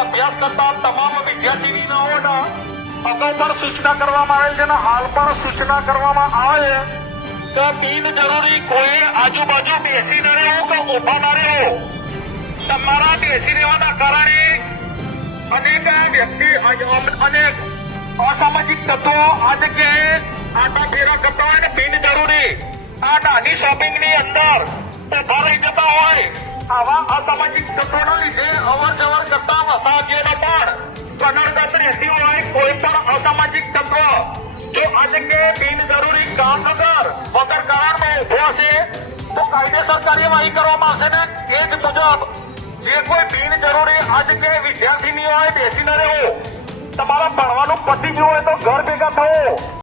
અભ્યાસ કરતા તમામ વિદ્યાર્થીનીઓને અગાઉ પણ સૂચના કરવામાં આવેલ છે અને હાલ પણ સૂચના કરવામાં આવે તો કે બિનજરૂરી કોઈ આજુબાજુ બેસી ન રહ્યો કે ઊભા ન રહ્યો તમારા બેસી રહેવાના કારણે અનેક વ્યક્તિ અનેક અસામાજિક તત્વો આ જગ્યાએ આટા ફેરા કરતા હોય ને બિનજરૂરી આ નાની શોપિંગની અંદર ઊભા રહી જતા હોય. આવા અસામાજિક તત્વોનો લીધે અવર જવર કરતા વસાહતીઓને પણ કનડગત રહેતી હોય કોઈ પણ અસામાજિક તત્વ. જો આ જગ્યાએ બિનજરૂરી કામ વગર વગર કારણમાં ઊભો હશે, તો કાયદેસર કાર્યવાહી કરવામાં આવશે ને એ જ મુજબ. જે કોઈ બિનજરૂરી આ જગ્યાએ વિદ્યાર્થીનીઓએ બેસી ન રહેવું, તમારા ભણવાનું પતી ગયું હોય તો ઘર ભેગા થવો.